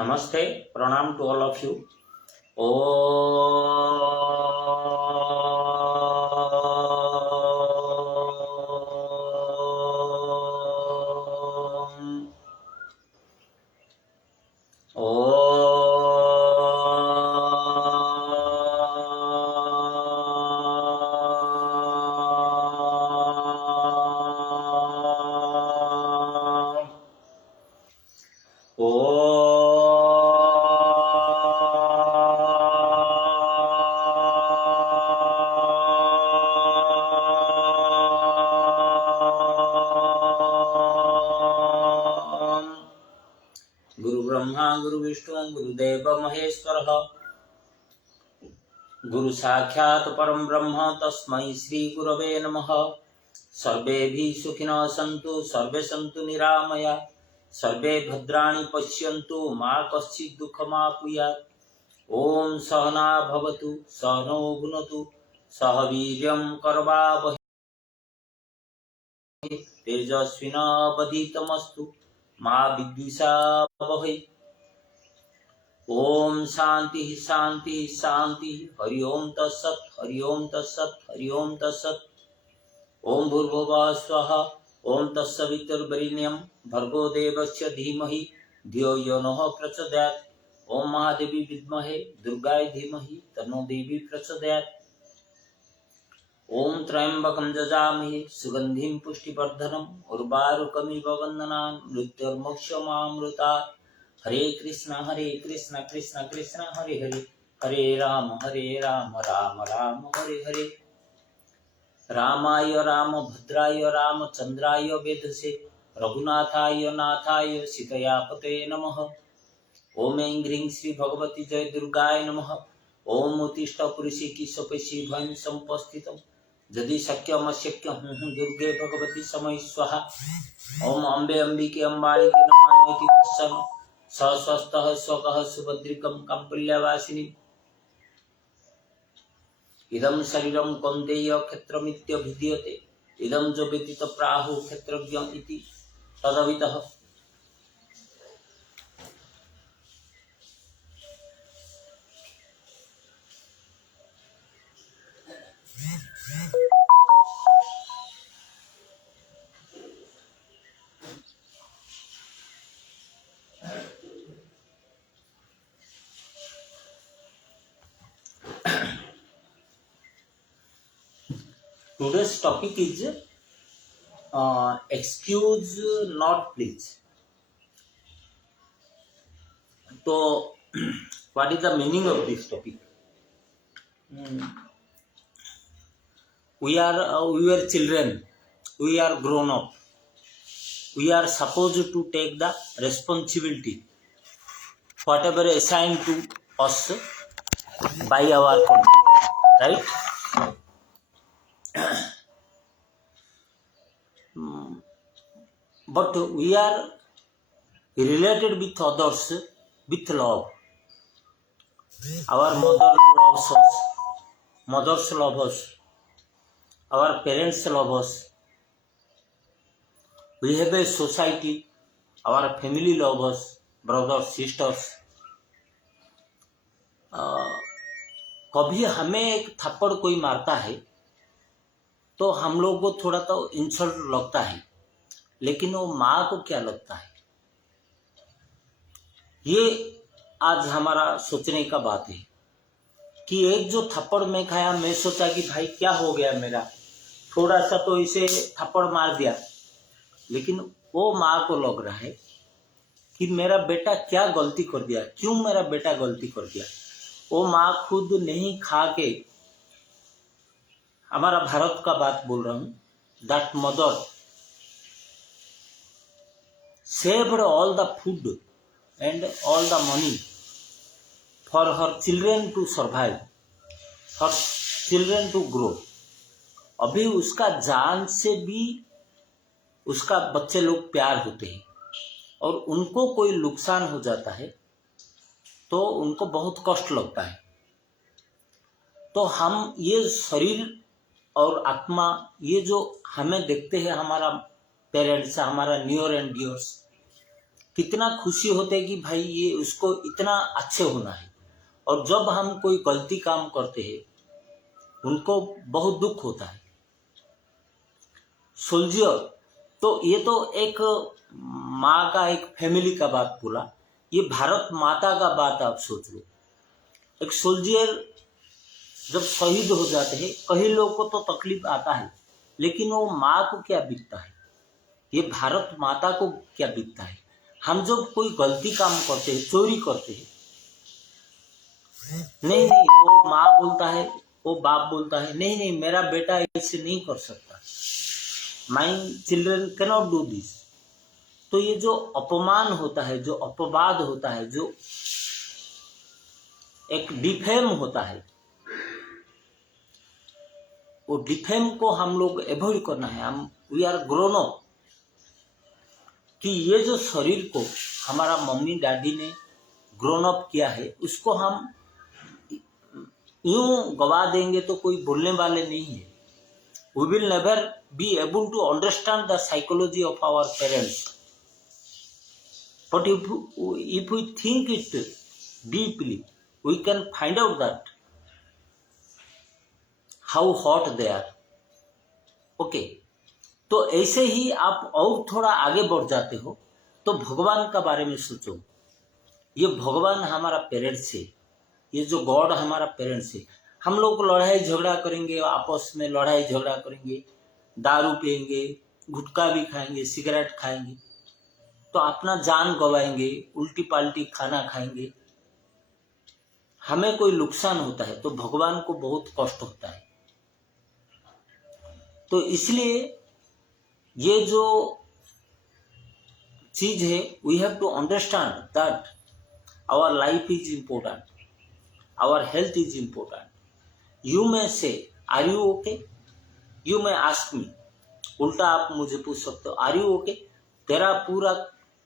Namaste, pranam to all of you. Om गुरु ब्रह्मा गुरु विष्णु गुरुदेव महेश्वरः गुरु साक्षात् परम ब्रह्म तस्मै श्री गुरवे नमः। सर्वेभिः सुखिनः सन्तु सर्वे सन्तु निरामया सर्वे भद्राणि पश्यन्तु मा कश्चित् दुःखमाप्नुयात्। ओम सहना भवतु सहनौ भुनक्तु सह वीर्यं करवावहै तेजस्विनावधीतमस्तु मा विद्विषावहै। ओम शांति शांति शांति हरि ओम तत्सत् हरि ओम तत्सत् हरि ओम तत्सत्। ओम भूर्भुवः स्वः ओम तत्सवितुर्वरेण्यं भर्गो देवस्य धीमहि धियो यो नः प्रचोदयात्। ओम महादेवी विद्महे दुर्गाय धीमहि तन्नो देवी प्रचोदयात्। ओम त्र्यंबकं यजामहे सुगंधिं पुष्टिवर्धनम् उर्वारुकमिव वन्दनान् मृत्युर्मोक्षमामृतात्। हरे कृष्ण कृष्ण कृष्ण हरे हरे हरे राम राम राम हरे हरे। रामाय रामभद्राय रामचंद्राय वेधसे रघुनाथाय नाथाय सीतया पते नमः। ओम ऐं ह्रीं श्री भगवती जय दुर्गाय नमः। ओम उत्तिष्ठ पुरुषे की सपेशी भयं समुपस्थितम् यदि शक्यम अशक्य हूँ दुर्गे भगवती समय स्वाहा। ओम अम्बे अंबिके अम्बालिके नमामि कृष्ण सस्वस्थः स्वकः सुभद्रिकं कौसल्यावासिनी। इदं शरीरं कौन्तेय क्षेत्रमित्यभिधीयते इदं जो व्यतीत प्राहुः क्षेत्रज्ञ इति तदवितः। Today's topic is excuse not please. So, what is the meaning of this topic? We were children, we are grown up. We are supposed to take the responsibility, whatever assigned to us by our country, right? But we are related with others with love. Our mother loves us, mothers love us, our parents love us. We have a society, our family love us, brothers, sisters. कभी हमें एक थप्पड़ कोई मारता है तो हम लोग को थोड़ा तो इंसल्ट लगता है, लेकिन वो माँ को क्या लगता है, ये आज हमारा सोचने का बात है। कि एक जो थप्पड़ मैं खाया, मैं सोचा कि भाई क्या हो गया मेरा, थोड़ा सा तो इसे थप्पड़ मार दिया, लेकिन वो माँ को लग रहा है कि मेरा बेटा क्या गलती कर दिया, क्यों मेरा बेटा गलती कर दिया। वो माँ खुद नहीं खा के, हमारा भारत का बात बोल रहा हूं, that mother saved all the food and all the money for her children to survive, her children to grow. अभी उसका जान से भी उसका बच्चे लोग प्यार होते हैं, और उनको कोई नुकसान हो जाता है तो उनको बहुत कष्ट लगता है। तो हम ये शरीर और आत्मा, ये जो हमें देखते हैं हमारा पेरेंट्स, हमारा नियर एंड डियर्स, कितना खुशी होते कि भाई ये उसको इतना अच्छे होना है। और जब हम कोई गलती काम करते हैं उनको बहुत दुख होता है। सोल्जियर, तो ये तो एक माँ का, एक फैमिली का बात बोला, ये भारत माता का बात आप सोच लो। एक सोल्जियर जब शहीद हो जाते हैं, कई लोगों को तो तकलीफ आता है, लेकिन वो माँ को क्या बीतता है, ये भारत माता को क्या बीतता है। हम जब कोई गलती काम करते हैं, चोरी करते हैं, नहीं नहीं, वो माँ बोलता है, वो बाप बोलता है, नहीं नहीं मेरा बेटा ऐसे नहीं कर सकता, my children cannot do this. तो ये जो अपमान होता है, जो अपवाद होता है, जो एक डिफेम होता है, वो डिफेम को हम लोग अवॉइड करना है। हम वी आर ग्रोन अप कि ये जो शरीर को हमारा मम्मी डैडी ने ग्रोन अप किया है, उसको हम यूं गवा देंगे तो कोई बोलने वाले नहीं है। We will never be able to understand the psychology of our parents, but if we think it deeply, we can find out that how hot they are. Okay, तो ऐसे ही आप और थोड़ा आगे बढ़ जाते हो तो भगवान का बारे में सोचो। ये भगवान हमारा पेरेंट्स है, ये जो गॉड हमारा पेरेंट्स है। हम लोग लड़ाई झगड़ा करेंगे, आपस में लड़ाई झगड़ा करेंगे, दारू पियेंगे, गुटखा भी खाएंगे, सिगरेट खाएंगे, तो अपना जान गवाएंगे, उल्टी पाल्टी खाना खाएंगे, हमें कोई नुकसान होता है तो भगवान को बहुत कष्ट होता है। तो इसलिए ये जो चीज है, we have to understand that our life is important, our health is important. You may say are you okay, you may ask me, उल्टा आप मुझे पूछ सकते हो आर यू ओके, तेरा पूरा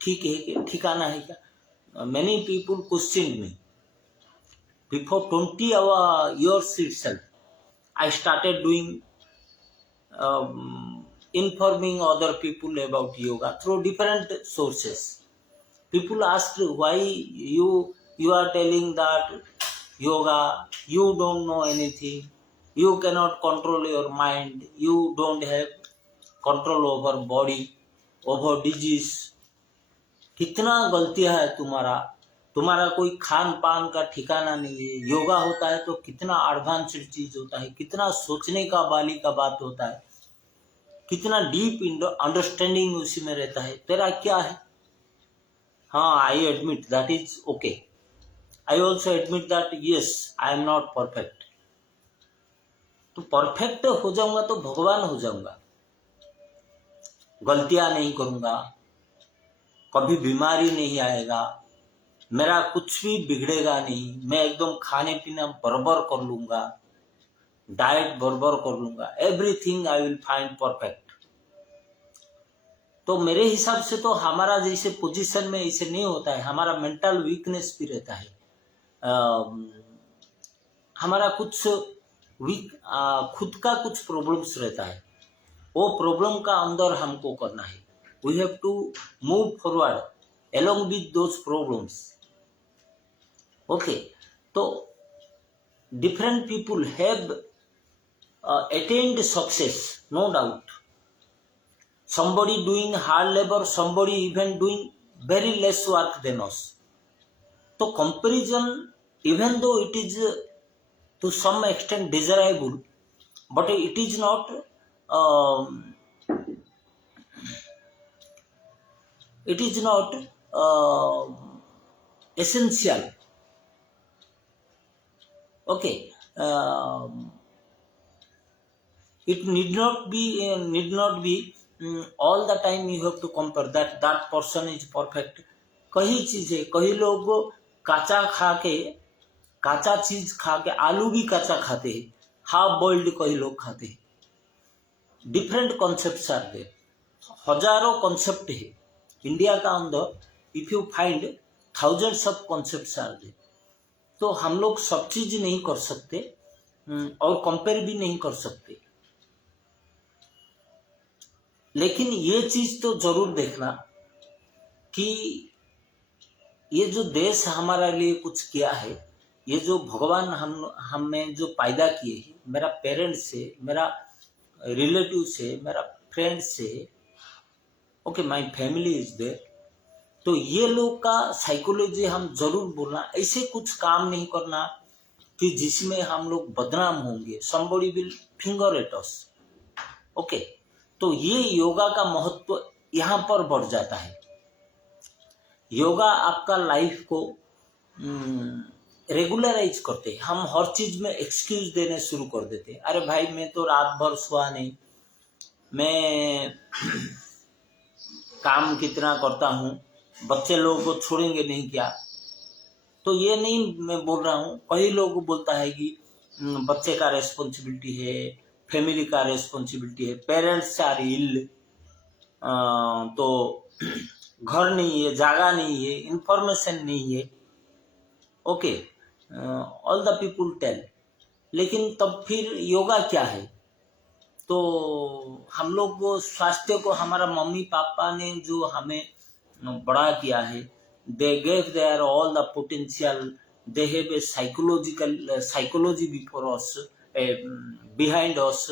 ठीक है कि ठिकाना है क्या। Many people question me before 20 years itself. I started doing informing other people about yoga through different sources. People asked why you are telling that yoga, you don't know anything, you cannot control your mind, you don't have control over body, over disease. कितना गलतियां है तुम्हारा कोई खान पान का ठिकाना नहीं है। योगा होता है तो कितना एडवांस्ड चीज होता है, कितना सोचने का बाली का बात होता है, कितना डीप अंडरस्टैंडिंग उसी में रहता है। तेरा क्या है, हाँ I admit that is okay, I also admit that yes I am not perfect. तो परफेक्ट हो जाऊंगा तो भगवान हो जाऊंगा, गलतियां नहीं करूंगा, कभी बीमारी नहीं आएगा, मेरा कुछ भी बिगड़ेगा नहीं, मैं एकदम खाने पीना बराबर कर लूंगा, डाइट बराबर कर लूंगा, everything I will find perfect. तो मेरे हिसाब से तो हमारा जैसे पोजीशन में ऐसे नहीं होता है, हमारा मेंटल वीकनेस भी रहता है, हमारा कुछ खुद का कुछ प्रॉब्लम्स रहता है, वो प्रॉब्लम का अंदर हमको करना है। We have to move forward along with those problems. Okay, so different people have attained success, no doubt. Somebody doing hard labor, somebody even doing very less work than us. So comparison, even though it is to some extent desirable, but it is not essential. Okay, it need not be all the time you have to compare that person is perfect. कई चीजें, कई लोग काचा चीज खा के, आलू भी काचा खाते हैं, हाफ बॉइल्ड कई लोग खाते हैं। डिफरेंट कॉन्सेप्ट्स आर देयर, हजारों कॉन्सेप्ट है इंडिया का अंदर, if you find thousands of concepts are there. तो हम लोग सब चीज नहीं कर सकते और कंपेयर भी नहीं कर सकते, लेकिन ये चीज तो जरूर देखना कि ये जो देश हमारे लिए कुछ किया है, ये जो भगवान हमें जो पैदा किए हैं, मेरा पेरेंट्स से, मेरा रिलेटिव से, मेरा फ्रेंड से, okay my family is there, तो ये लोग का साइकोलॉजी हम जरूर बोलना, ऐसे कुछ काम नहीं करना कि जिसमें हम लोग बदनाम होंगे, somebody will finger at us, okay. तो ये योगा का महत्व यहाँ पर बढ़ जाता है। योगा आपका लाइफ को रेगुलराइज करते हैं। हम हर चीज में एक्सक्यूज देने शुरू कर देते हैं, अरे भाई मैं तो रात भर सोया नहीं, मैं काम कितना करता हूँ, बच्चे लोगों को छोड़ेंगे नहीं क्या। तो ये नहीं मैं बोल रहा हूँ, कई लोग बोलता है कि बच्चे का रेस्पॉन्सिबिलिटी है, फैमिली का रेस्पॉन्सिबिलिटी है, पेरेंट्स आर इल, तो घर नहीं है, जगह नहीं है, इंफॉर्मेशन नहीं है, okay, all the people tell. लेकिन तब फिर योगा क्या है? तो हम लोग वो स्वास्थ्य को, हमारा मम्मी पापा ने जो हमें बड़ा किया है, they gave there all the potential, they have a psychology before us, behind us,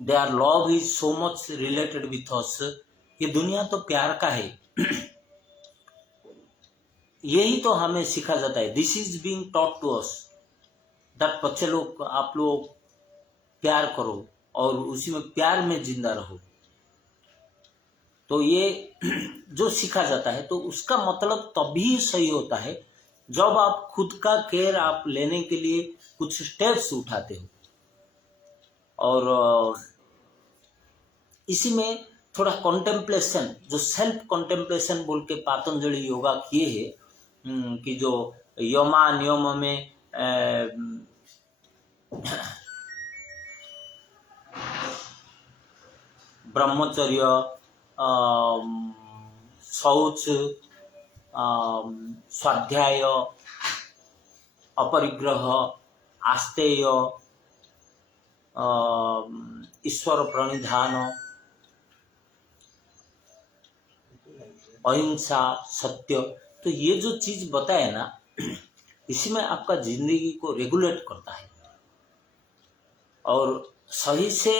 their love is so much related with us. ये दुनिया तो प्यार का है। यही तो हमें सिखा जाता है, this is being taught to us, that बच्चे लोग, आप लोग प्यार करो और उसी में प्यार में जिंदा रहो। तो ये जो सीखा जाता है, तो उसका मतलब तभी सही होता है जब आप खुद का केयर आप लेने के लिए कुछ स्टेप्स उठाते हो। और इसी में थोड़ा कॉन्टेम्पलेशन, जो सेल्फ कॉन्टेम्पलेशन बोल के पातंजलि योगा किए है, कि जो यमा नियम में ब्रह्मचर्य, शौच, स्वाध्याय, अपरिग्रह, आस्तेय, ईश्वर प्रणिधान, अहिंसा, सत्य, तो ये जो चीज बताए ना, इसी में आपका जिंदगी को रेगुलेट करता है। और सही से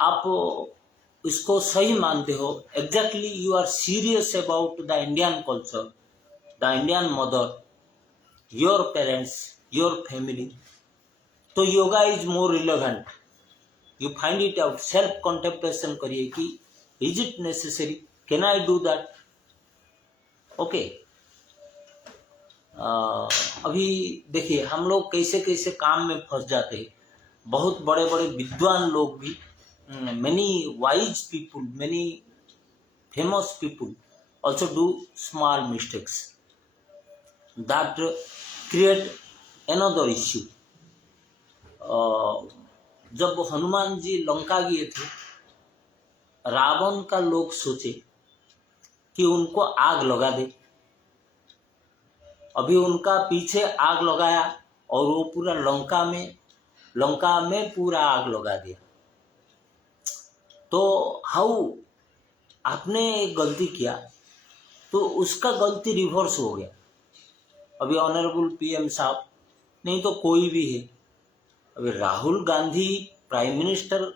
आप इसको सही मानते हो, exactly you are serious about the Indian culture, the Indian mother, your parents, your family, तो yoga is more relevant. You find it out, self contemplation करिए कि is it necessary, can I do that, okay. अभी देखिए हम लोग कैसे कैसे काम में फंस जाते हैं। बहुत बड़े बड़े विद्वान लोग भी, many wise people, many famous people also do small mistakes that create another issue. जब हनुमान जी लंका गए थे, रावण का लोग सोचे कि उनको आग लगा दे। अभी उनका पीछे आग लगाया और वो पूरा लंका में पूरा आग लगा दिया। तो हाउ आपने एक गलती किया तो उसका गलती रिवर्स हो गया। अभी ऑनरेबल पीएम साहब, नहीं तो कोई भी है, अभी राहुल गांधी प्राइम मिनिस्टर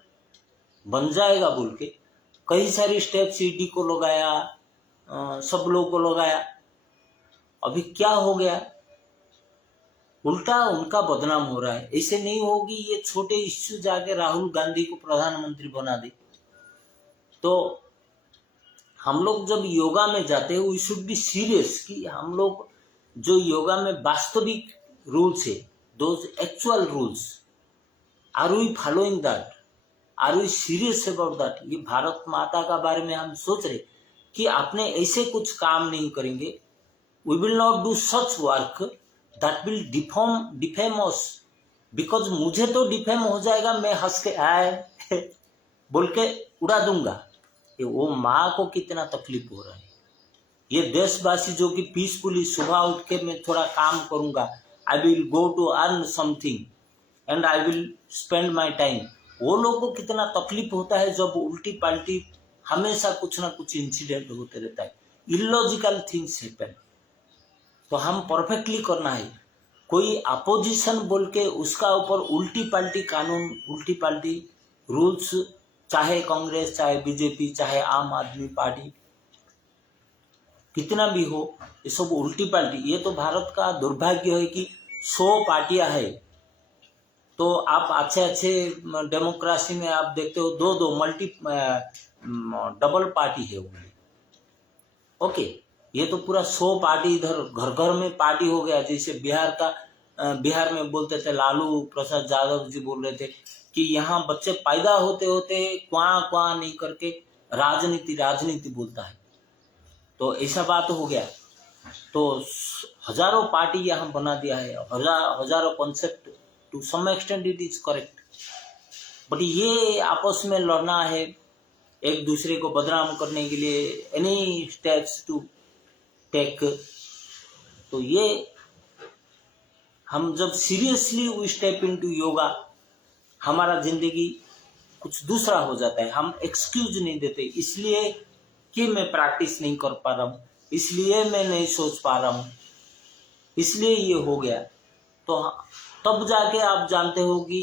बन जाएगा बोल के कई सारी स्टेप्स ईडी को लगाया, सब लोगों को लगाया। अभी क्या हो गया, उल्टा उनका बदनाम हो रहा है। ऐसे नहीं होगी, ये छोटे इश्यू जाके राहुल गांधी को प्रधानमंत्री बना दे। तो हम लोग जब योगा में जाते हैं, वी शुड बी सीरियस कि हम लोग जो योगा में वास्तविक रूल्स है, those actual rules, are we following that, are we serious about that. ये भारत माता का बारे में हम सोच रहे कि आपने ऐसे कुछ काम नहीं करेंगे, we will not do such work that will defame us, because मुझे तो डिफेम हो जाएगा, मैं हंस के आए बोल के उड़ा दूंगा। ये वो माँ को कितना तकलीफ हो रहा है। ये देशवासी जो कि पीसफुली सुबह उठ के मैं थोड़ा काम करूंगा, I will go to earn something and I will spend my time, वो लोगों को कितना तकलीफ होता है जब उल्टी पाल्टी हमेशा कुछ ना कुछ इंसिडेंट होते रहता है। Illogical things happen. तो हम परफेक्टली करना है। कोई अपोजिशन बोल के उसका ऊपर उल्टी पलटी कानून, उल्टी पलटी रूल्स, चाहे कांग्रेस, चाहे बीजेपी, चाहे आम आदमी पार्टी, कितना भी हो, ये सब उल्टी पलटी। ये तो भारत का दुर्भाग्य है कि 100 पार्टियां है, तो आप अच्छे अच्छे डेमोक्रेसी में आप देखते हो दो दो मल्टी डबल पार्टी है उनमें। ओके, ये तो पूरा 100 पार्टी इधर घर घर में पार्टी हो गया। जैसे बिहार में बोलते थे, लालू प्रसाद यादव जी बोल रहे थे कि यहाँ बच्चे पैदा होते होते क्वां क्वां नहीं करके राजनीति राजनीति बोलता है। तो ऐसा बात हो गया। तो हजारों पार्टी यहाँ बना दिया है, हजारों concept. To some extent it is correct, but ये आपस में लड़ना है, एक दूसरे को बदनाम करने के लिए एनी स्टेप्स टू टेक। तो ये हम जब seriously we step into yoga, हमारा जिंदगी कुछ दूसरा हो जाता है। हम एक्सक्यूज नहीं देते इसलिए कि मैं प्रैक्टिस नहीं कर पा रहा हूँ, इसलिए मैं नहीं सोच पा रहा हूँ, इसलिए ये हो गया। तो तब जाके आप जानते हो कि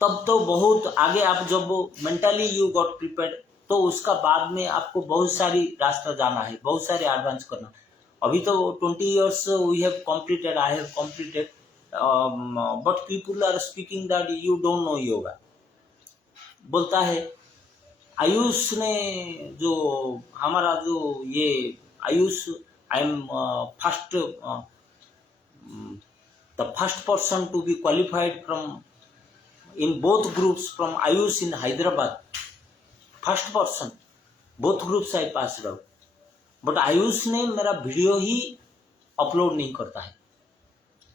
तब तो बहुत आगे आप जब मेंटली यू गॉट प्रिपेयर्ड, तो उसका बाद में आपको बहुत सारी रास्ता जाना है, बहुत सारे एडवांस करना। अभी तो 20 years we have completed, I have completed, but people are speaking that you don't know yoga. बोलता है आयुष ने, जो हमारा जो ये AYUSH, I am first the first person to be qualified from in both groups from Ayush in Hyderabad. First person, both groups I passed out. But Ayush ने मेरा video ही upload नहीं करता है।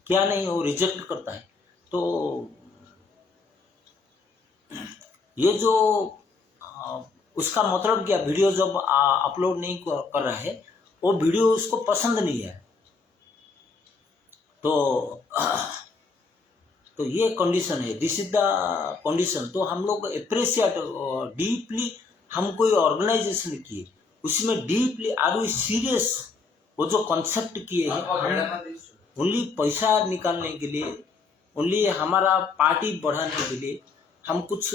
क्या नहीं, वो रिजेक्ट करता है। तो ये जो उसका मतलब क्या, वीडियो जब अपलोड नहीं कर रहा है, वो वीडियो उसको पसंद नहीं है। तो ये कंडीशन है, दिस इज द कंडीशन। तो हम लोग अप्रिशिएट डीपली, हम कोई ऑर्गेनाइजेशन किए, उसमें डीपली आर वी सीरियस, वो जो कॉन्सेप्ट किए हैं ओनली पैसा निकालने के लिए, ओनली हमारा पार्टी बढ़ाने के लिए, हम कुछ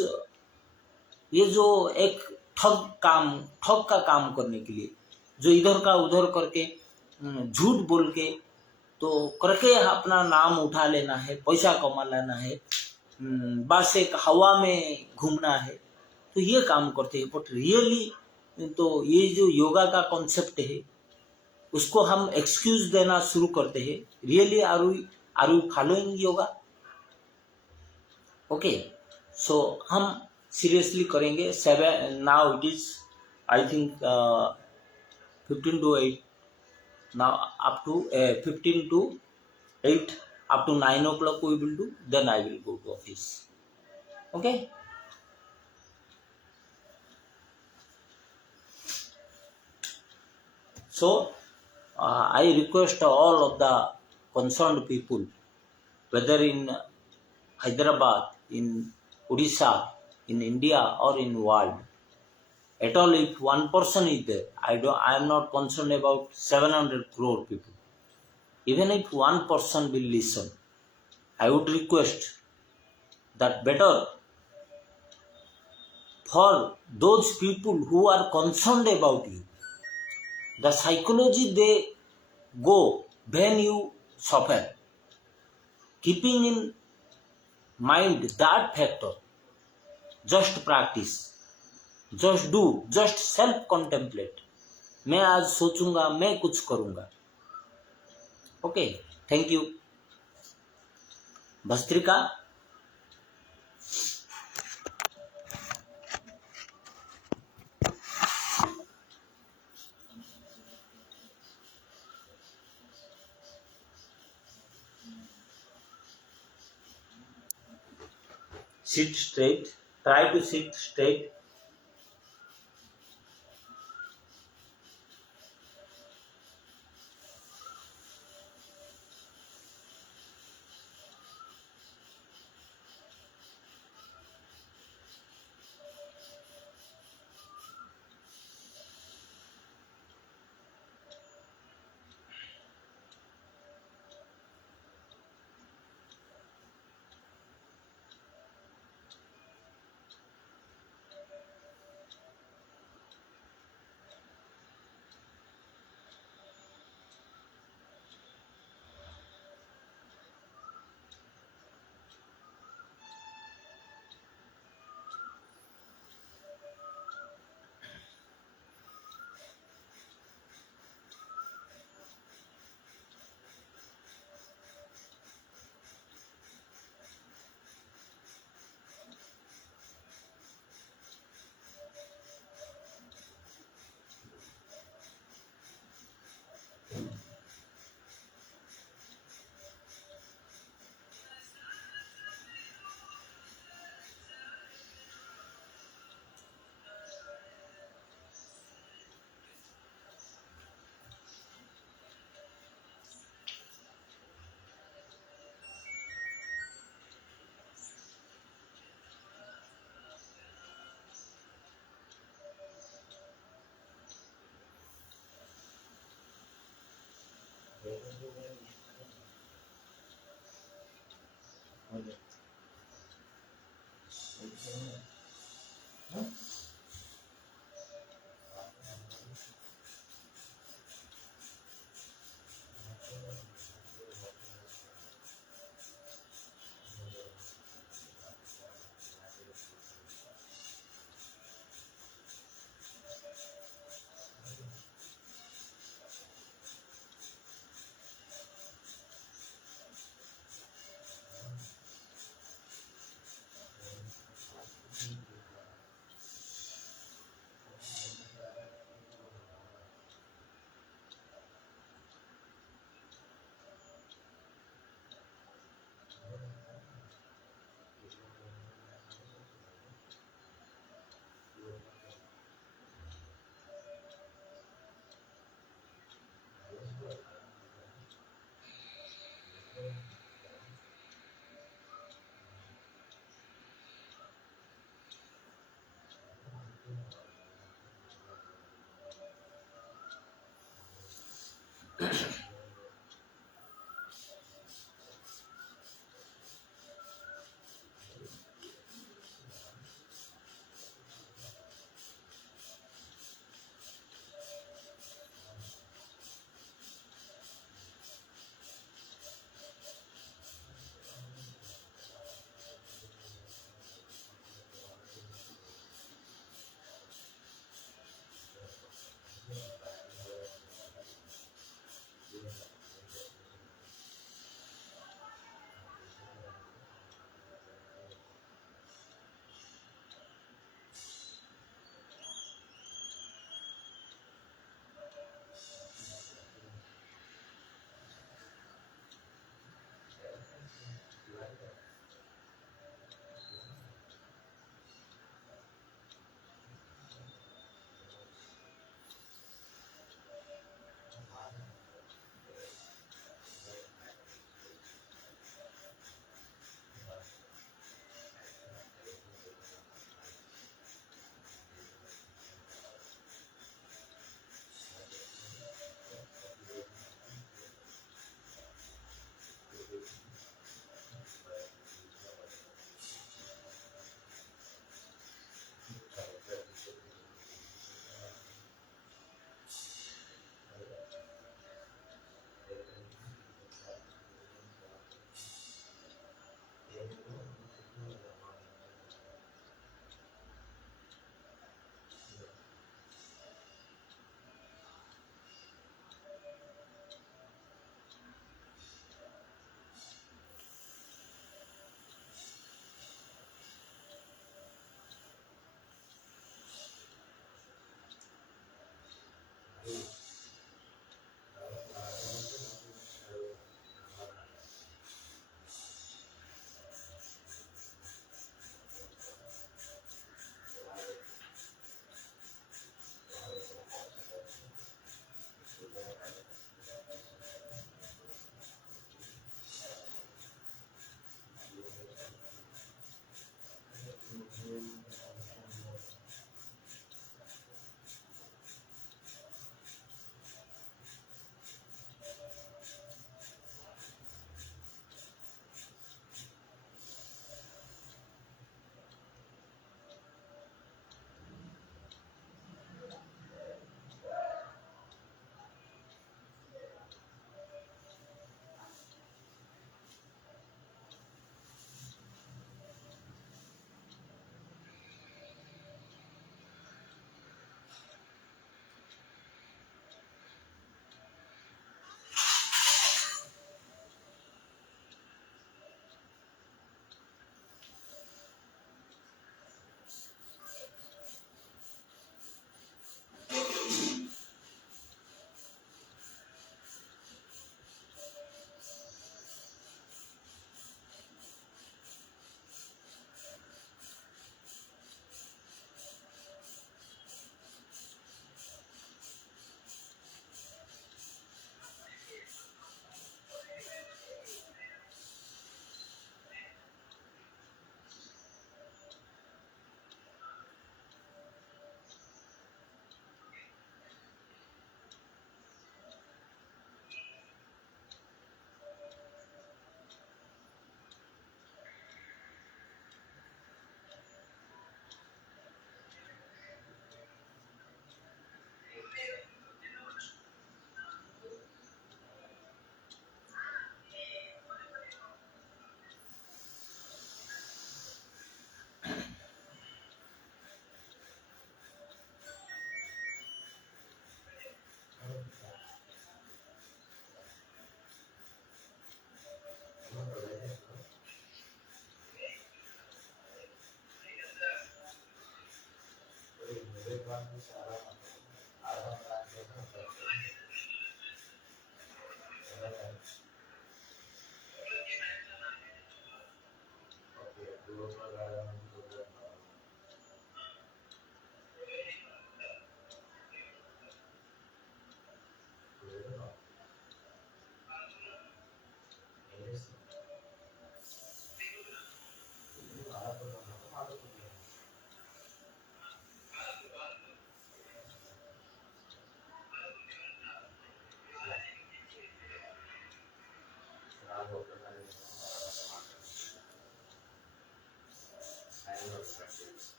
ये जो एक ठग का काम करने के लिए, जो इधर का उधर करके झूठ बोल के तो करके अपना नाम उठा लेना है, पैसा कमा लेना है, बस एक हवा में घूमना है, तो ये काम करते हैं। बट रियली तो ये जो योगा का कॉन्सेप्ट है उसको हम एक्सक्यूज देना शुरू करते हैं। Really are we following yoga? Okay, so हम सीरियसली करेंगे। 7 now it is I think 15 to 8, now up to 15 to 8, up to 9 o'clock we will do, then I will go to office. Okay, so I request all of the concerned people, whether in Hyderabad, in Odisha, in India or in world, at all, if one person is there, I am not concerned about 700 crore people. Even if one person will listen, I would request that better for those people who are concerned about you, the psychology they go when you suffer, keeping in mind that factor, just practice, just do, just self contemplate. मैं आज सोचूंगा, मैं कुछ करूंगा। Okay, thank you. Bhastrika, sit straight, try to sit straight.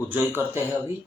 Ujjay करते हैं अभी।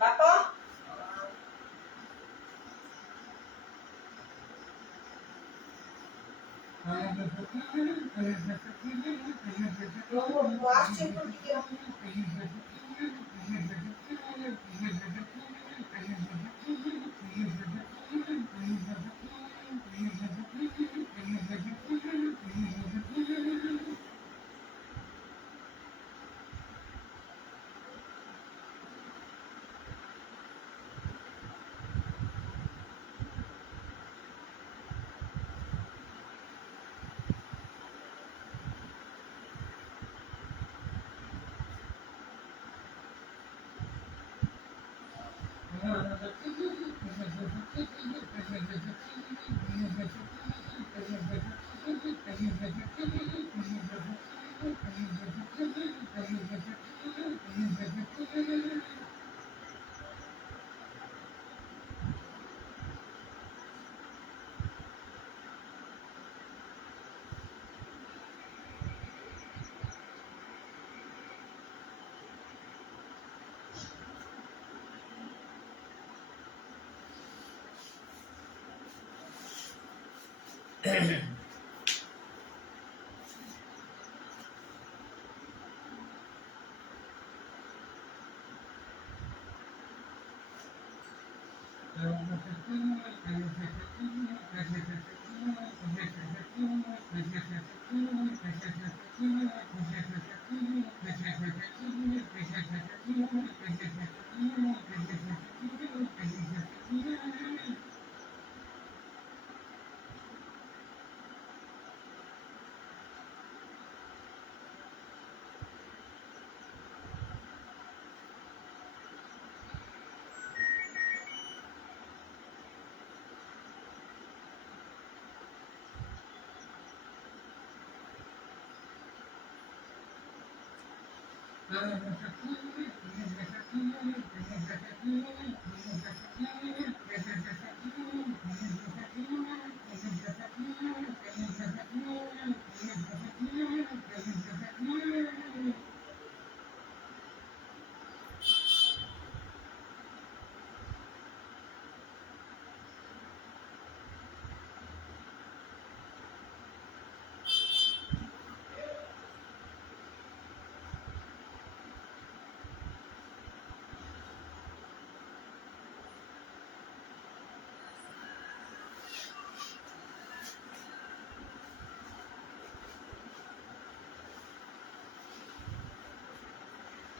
ବାପ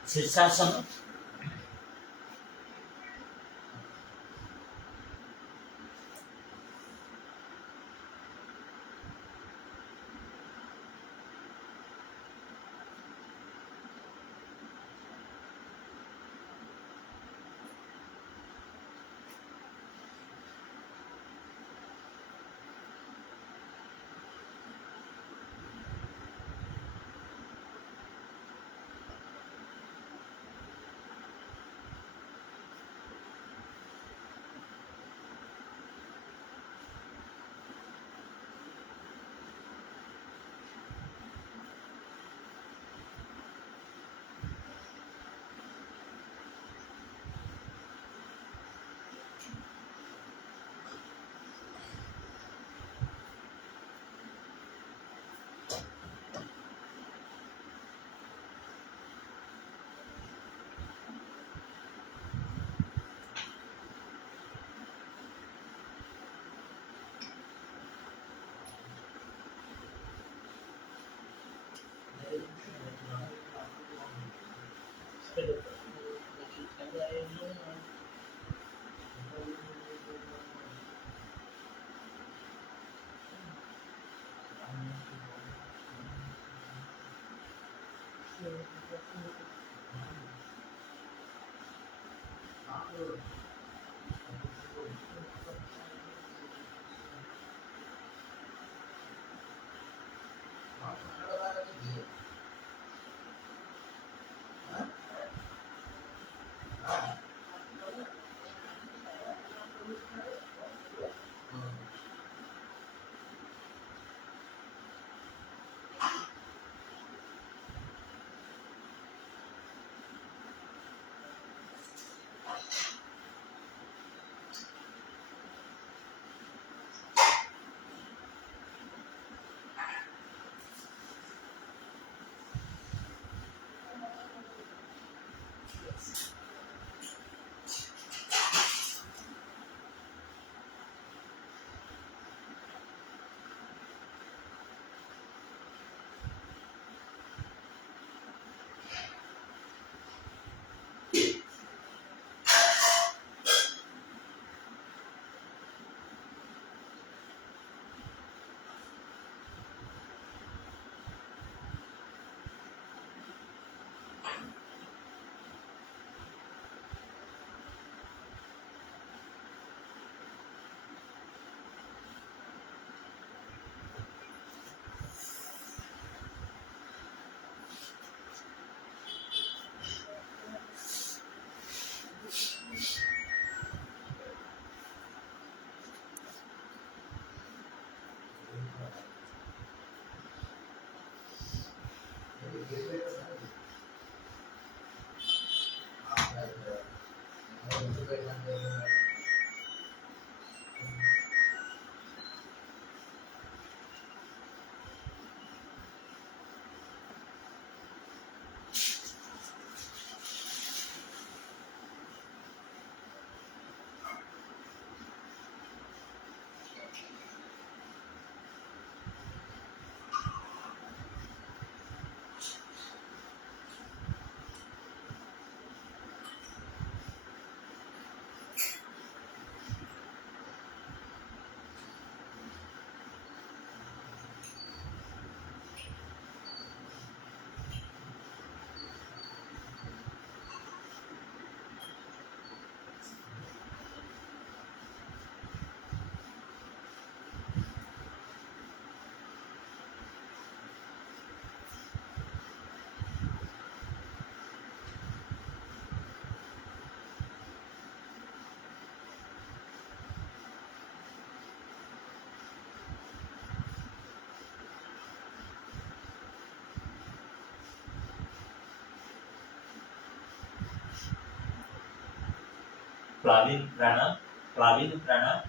शीर्षासन। Plavin Prana, Plavin Prana.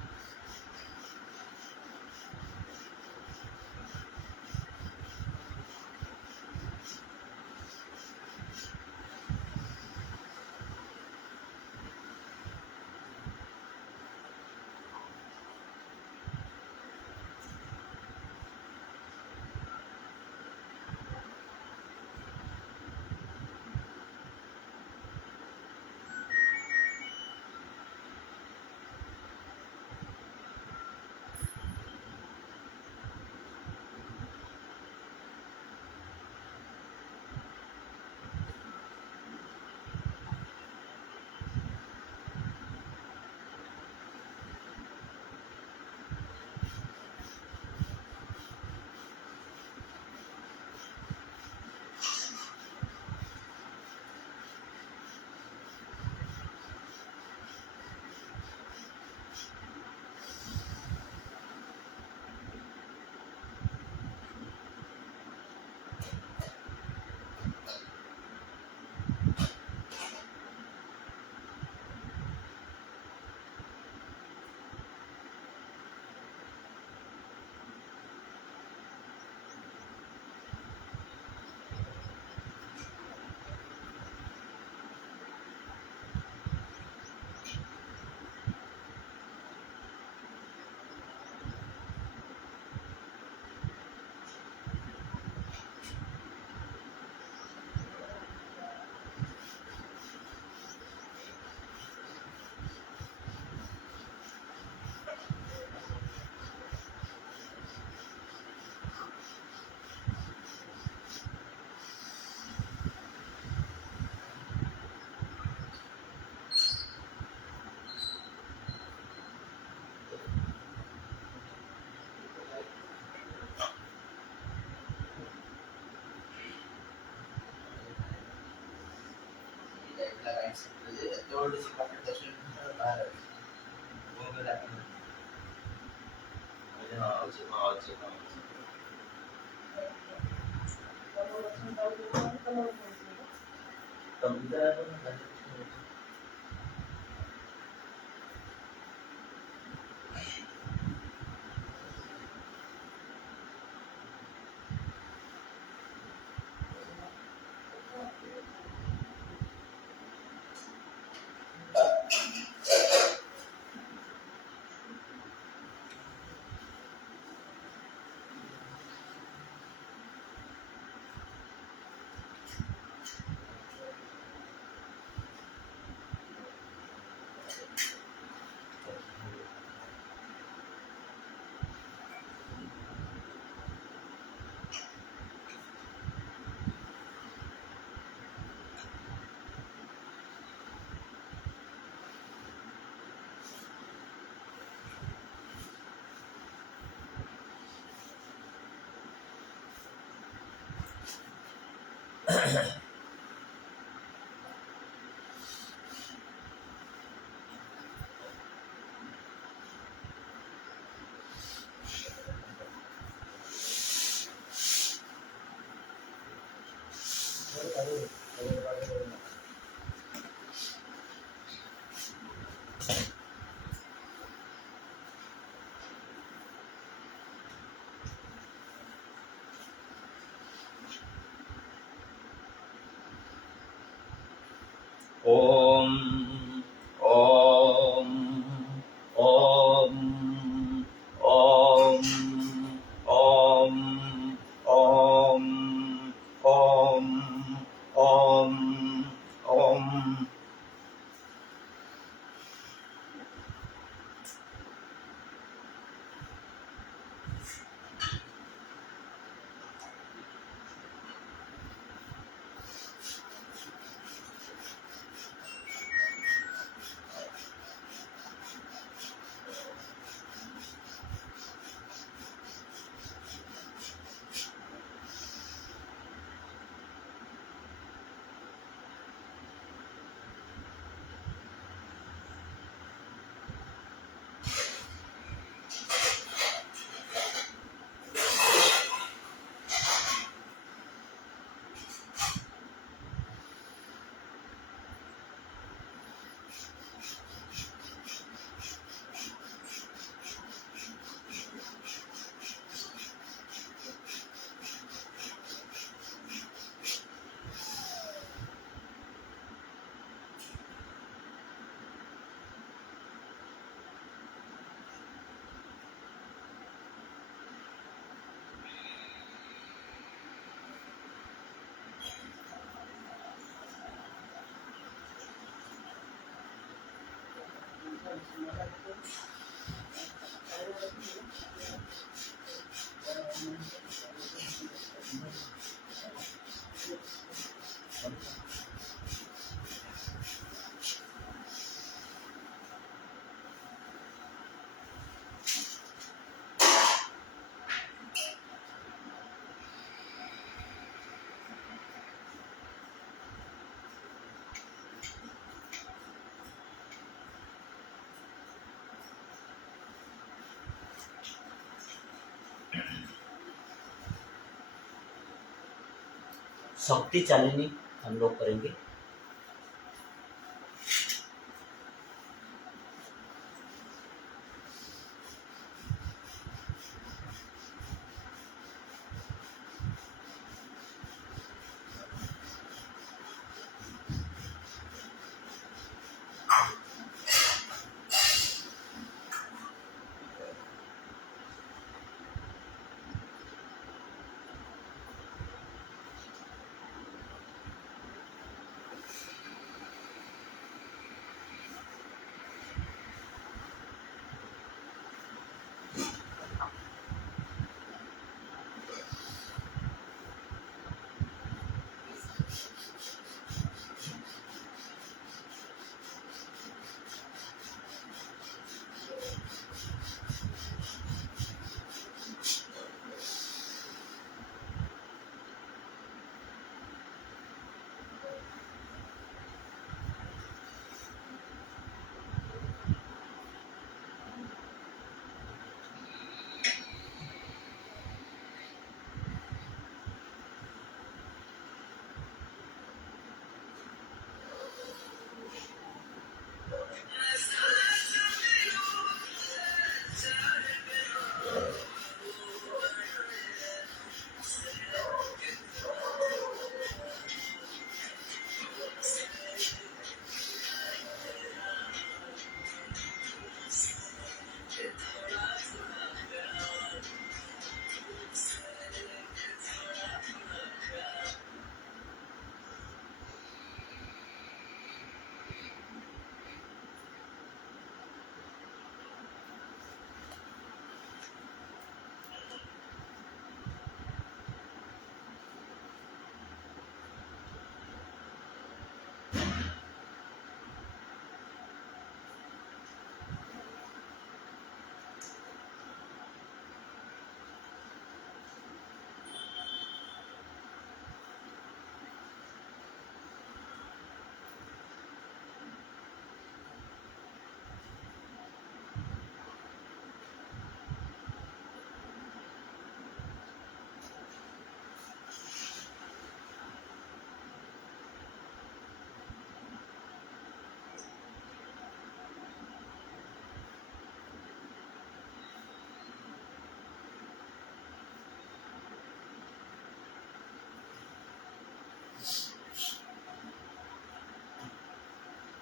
Om Om Om Om Om Om Om Om Om. शक्ति चालिनी हम लोग करेंगे।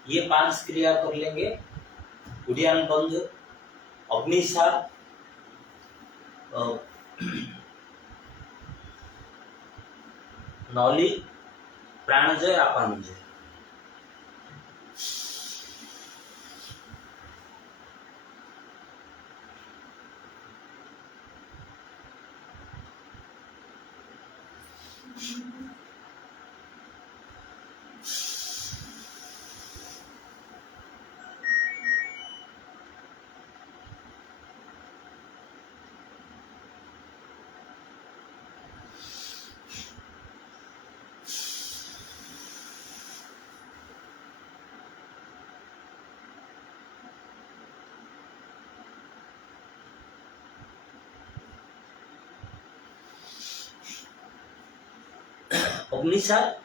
ये 5 क्रिया कर लेंगे। उद्यान बंध, अग्निसार, नौली, प्राणजय, अपानजय। अग्निसार,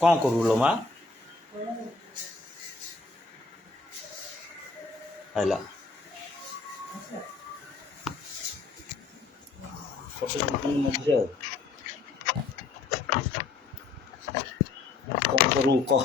कौन करू लो माँ हैला मध्य कौन करू कह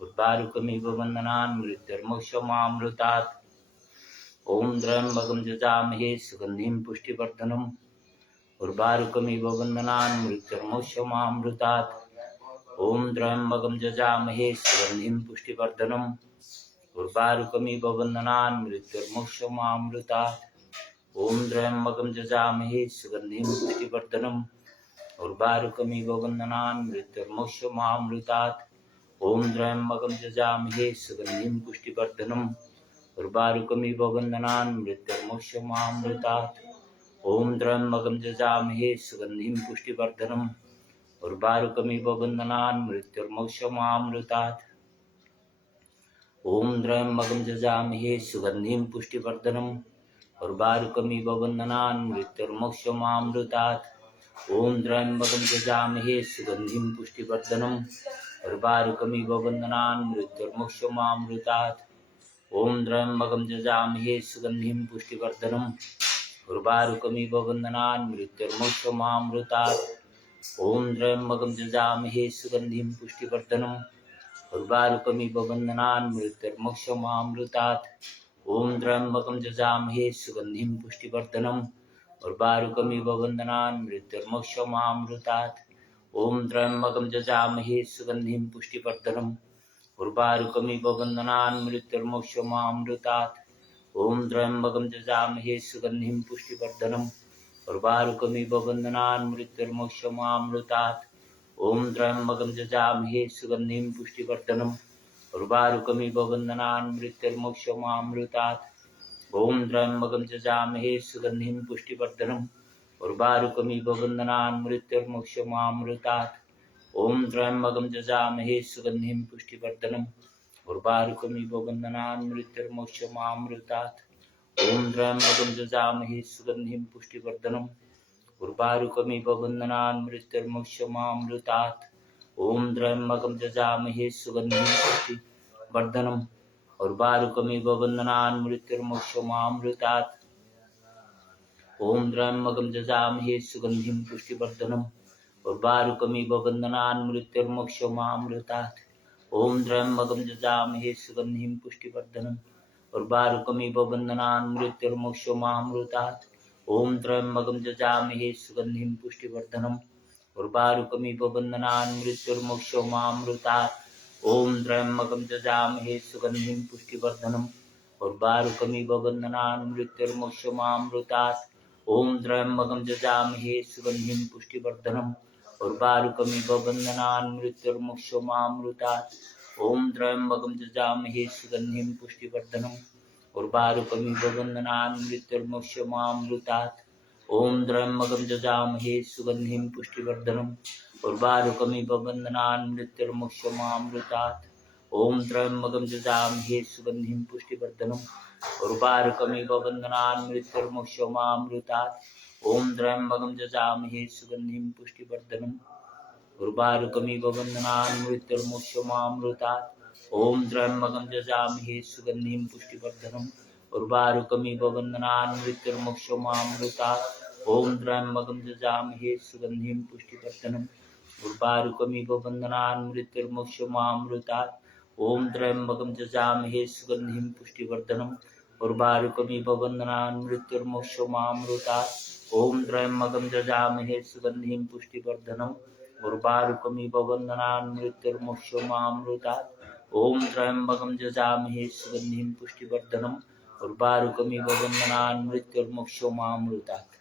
उर्वारुकमिव बन्धनान् मृत्युर्मुक्षमामृतात्। ॐ त्र्यम्बकं यजामहे सुगन्धिं पुष्टिवर्धनम् उर्वारुकमिव बन्धनान् मृत्युर्मुक्षमामृतात्। ॐ त्र्यम्बकं यजामहे सुगन्धिं पुष्टिवर्धनम् उर्वारुकमिव बन्धनान् मृत्युर्मुक्षमामृतात्। ॐ त्र्यम्बकं यजामहे सुगन्धिं पुष्टिवर्धनम् उर्वारुकमिव बन्धनान् मृत्युर्मुक्षमामृतात्। ॐ त्र्यम्बकं यजामहे सुगन्धिं पुष्टिवर्धनम् उर्वारुकमिव बन्धनान् मृत्युर्मुक्षमामृतात्। ॐ त्र्यम्बकं यजामहे सुगन्धिं पुष्टिवर्धनम् उर्वारुकमिव बन्धनान् मृत्युर्मुक्षमामृतात्। ॐ त्र्यम्बकं यजामहे सुगन्धिं पुष्टिवर्धनम् उर्वारुकमिव बन्धनान् मृत्युर्मुक्षमामृतात्। ॐ त्र्यम्बकं यजामहे सुगन्धिं पुष्टिवर्धनम् उर्वारुकमिव बन्धनान् मृत्युर्मुक्षमामृतात्। ॐ त्र्यम्बकं यजामहे सुगन्धिं पुष्टिवर्धनम् उर्वारुकमिव बन्धनान् मृत्युर्मुक्षमामृतात्। ॐ त्र्यम्बकं यजामहे सुगन्धिं पुष्टिवर्धनम् उर्वारुकमिव बन्धनान् मृत्युर्मुक्षमामृतात्। ॐ त्र्यम्बकं यजामहे सुगन्धिं पुष्टिवर्धनम् उर्वारुकमिव बन्धनान् मृत्युर्मुक्षमामृतात्। ॐ त्र्यम्बकं यजामहे सुगन्धिं पुष्टिवर्धनम् उर्वारुकमिव बन्धनान् मृत्युर्मुक्षमामृतात्। ॐ त्र्यम्बकं यजामहे सुगन्धिं पुष्टिवर्धनम् उर्वारुकमिव बन्धनान् मृत्युर्मुक्षमामृतात्। ॐ त्र्यम्बकं यजामहे सुगन्धिं पुष्टिवर्धनम् उर्वारुकमिव बन्धनान् मृत्युर्मुक्षमामृतात्। ॐ त्र्यम्बकं यजामहे सुगन्धिं पुष्टिवर्धनम् उर्वारुकमिव बन्धनान् मृत्युर्मुक्षमामृतात्। ॐ त्र्यम्बकं यजामहे सुगन्धिं पुष्टिवर्धनम् उर्वारुकमिव बन्धनान् मृत्युर्मुक्षमामृतात्। ॐ त्र्यम्बकं यजामहे सुगन्धिं पुष्टिवर्धनम् उर्वारुकमिव बन्धनान् मृत्युर्मुक्षमामृतात्। ॐ त्र्यम्बकं यजामहे सुगन्धिं पुष्टिवर्धनम् उर्वारुकमिव बन्धनान् मृत्युर्मुक्षमामृतात्। ॐ त्र्यम्बकं यजामहे सुगन्धिं पुष्टिवर्धनम् उर्वारुकमिव बन्धनान् मृत्युर्मुक्षमामृतात्। ॐ त्र्यम्बकं यजामहे सुगन्धिं पुष्टिवर्धनम् उर्वारुकमिव बन्धनान् मृत्युर्मुक्षमामृतात्। ॐ त्र्यम्बकं यजामहे सुगन्धिं पुष्टिवर्धनम् उर्वारुकमिव बन्धनान् मृत्युर्मुक्षमामृतात्। ॐ त्र्यम्बकं यजामहे सुगन्धिं पुष्टिवर्धनम् उर्वारुकमिव बन्धनान् मृत्युर्मुक्षमामृतात्। ॐ त्र्यम्बकं यजामहे सुगन्धिं पुष्टिवर्धनम् उर्वारुकमिव बन्धनान् मृत्युर्मुक्षमामृतात्। ॐ त्र्यम्बकं यजामहे सुगन्धिं पुष्टिवर्धनम् उर्वारुकमिव बन्धनान् मृत्युर्मुक्षमामृतात्। ॐ त्र्यम्बकं यजामहे सुगन्धिं पुष्टिवर्धनम् उर्वारुकमिव बन्धनान् मृत्युर्मुक्षमामृतात्। ॐ त्र्यम्बकं यजामहे सुगन्धिं पुष्टिवर्धनम् उर्वारुकमिव बन्धनान् मृत्युर्मुक्षमामृतात्। ॐ त्र्यम्बकं यजामहे सुगन्धिं पुष्टिवर्धनम् उर्वारुकमिव बन्धनान् मृत्युर्मुक्षमामृतात्। ॐ त्र्यम्बकं यजामहे सुगन्धिं पुष्टिवर्धनम् उर्वारुकमिव बन्धनान् मृत्युर्मुक्षमामृतात्। ॐ त्र्यम्बकं यजामहे सुगन्धिं पुष्टिवर्धनम् उर्वारुकमिव बन्धनान् मृत्युर्मुक्षमामृतात्। ॐ त्र्यम्बकं यजामहे सुगन्धिं पुष्टिवर्धनम् उर्वारुकमिव बन्धनान् मृत्युर्मुक्षमामृतात्। ॐ त्र्यम्बकं यजामहे सुगन्धिं पुष्टिवर्धनम् उर्वारुकमिव बन्धनान् मृत्युर्मुक्षमामृतात्। ॐ त्र्यम्बकं यजामहे सुगन्धिं पुष्टिवर्धनम् उर्वारुकमिव बन्धनान् मृत्युर्मुक्षमामृतात्।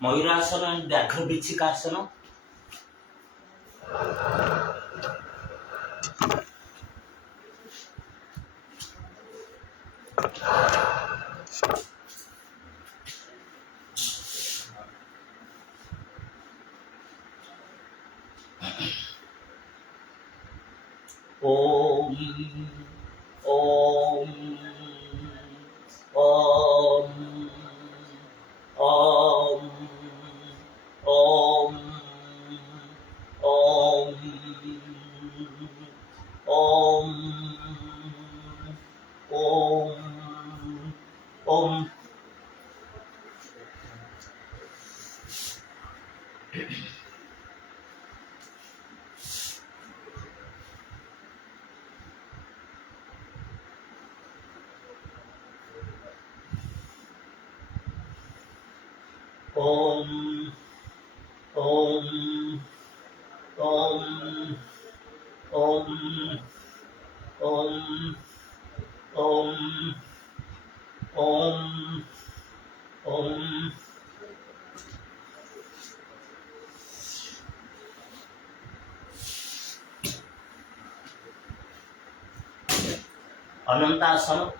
मयूरासन एंड व्याघ्र बिच्छिकासन Om Om Om Om Om Om Om Om Om. Om Om Om Om Om Om Om Om. अनंतासन।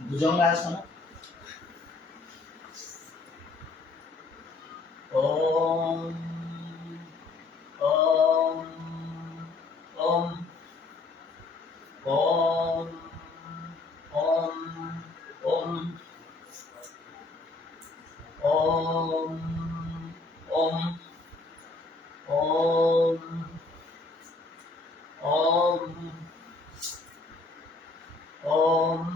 Bhujangasana. Om Om Om Om Om Om Om Om Om Om Om.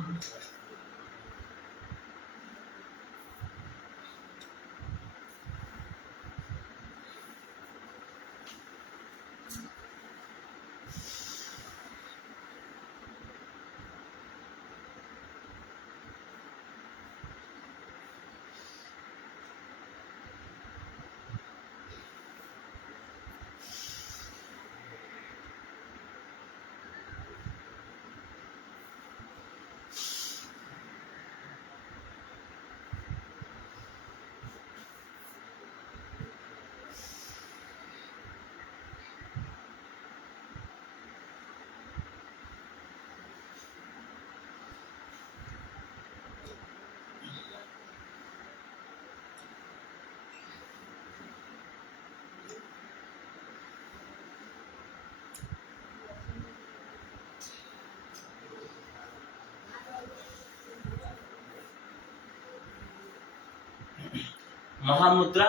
Mahamudra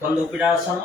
कंधपीड़ासन।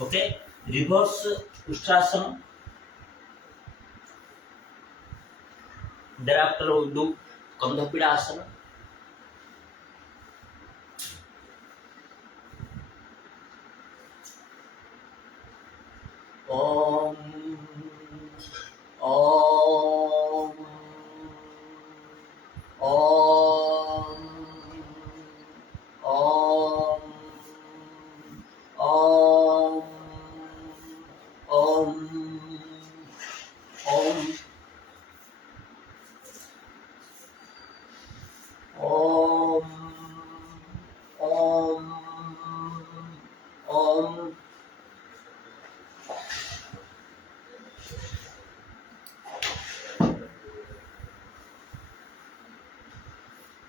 Okay, reverse Ustrasana. Thereafter we do Kandhapida Asana. Om Om Om Om Om Om Om Om Om Om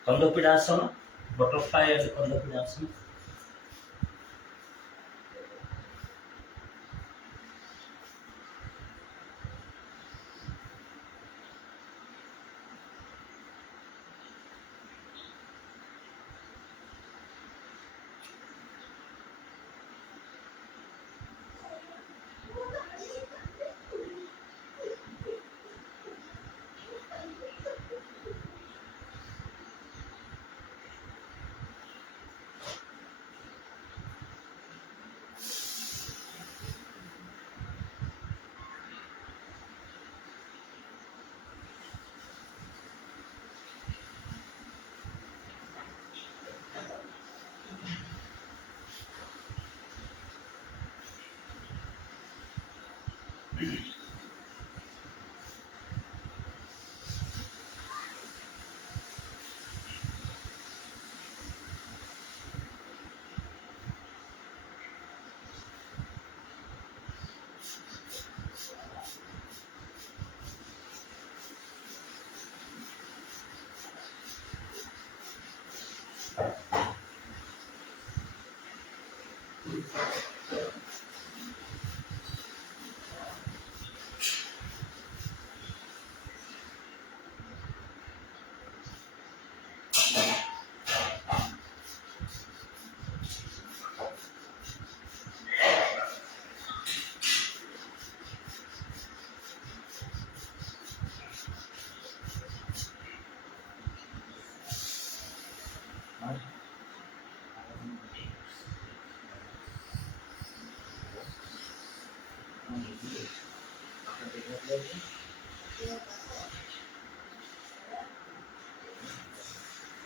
Kandhapidasana, butterfly and Kandhapidasana.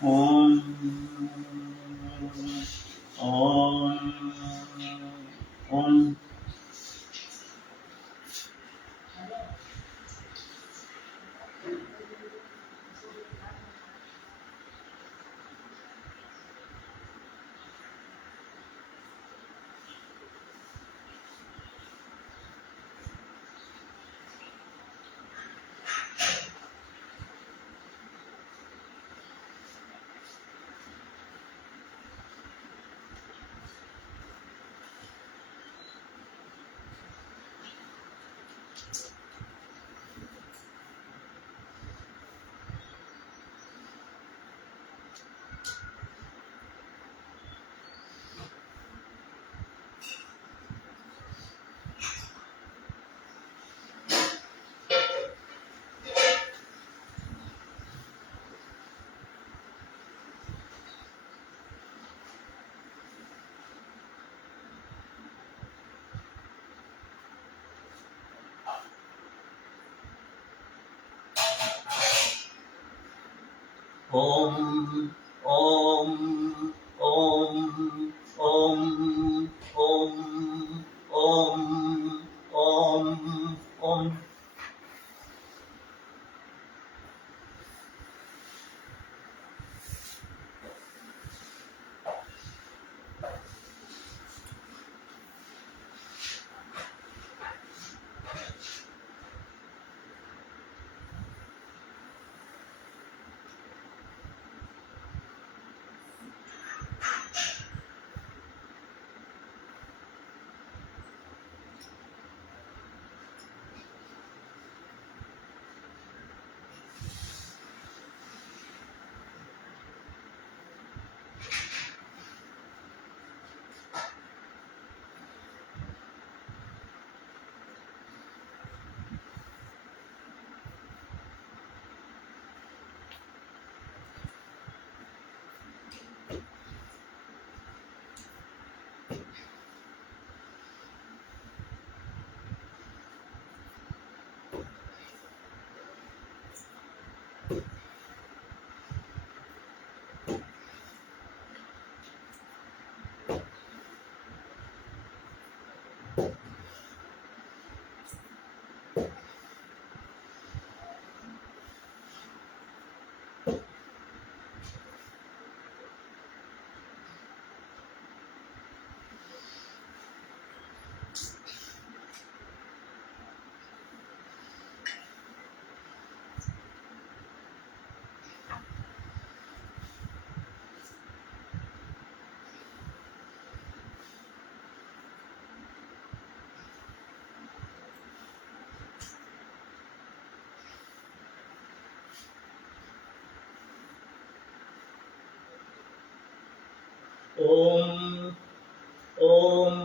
Om Om Om Om Om Om Om Om Om Om Om. Om Om